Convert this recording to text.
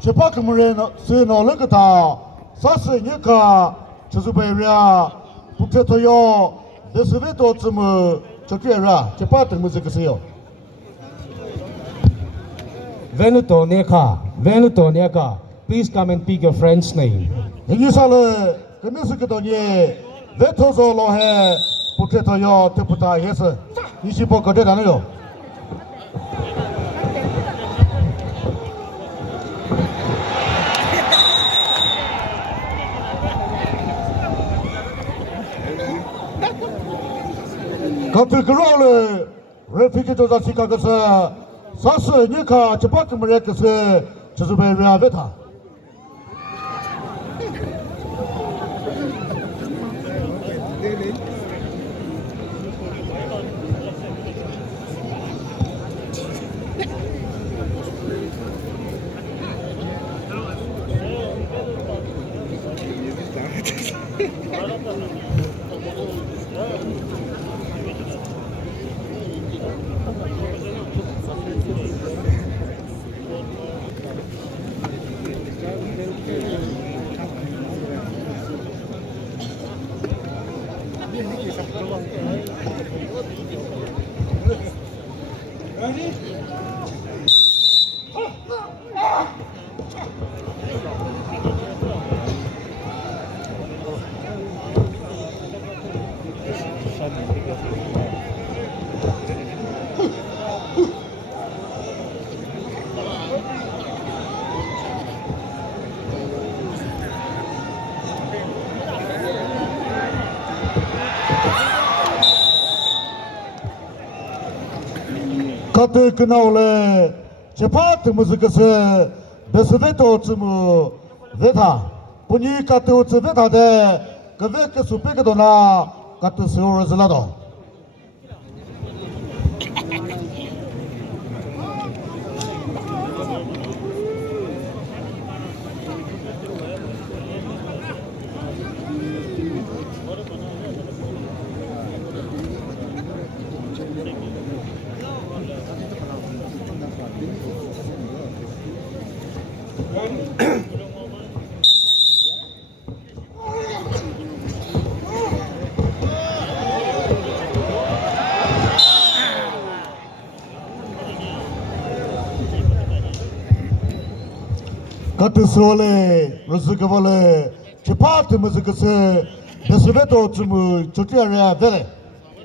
제파 그물에는 세노르가다 사스니까 저수배야 부패토요 데스베도 좀 저기라 제파 등무지 그세요 Venutoniaka, please come and pick your friend's name. 여기서는 그네스거든요 베토솔로해 부패토요 deputa 예스 25 거대다네요 같은 그러를 레피기 조사시가 그서 사스 니카 제파크물에 그서 저수배야 베타 같은 그나올에 제파 등무지 그서 데스베도 좀 베타 본이 같은 좀 베타데 그베크 수페게도나 같은 세월즈라도 같은 소래 루스가벌에 제파 등무지 그서 데스베도 좀 저기야 베레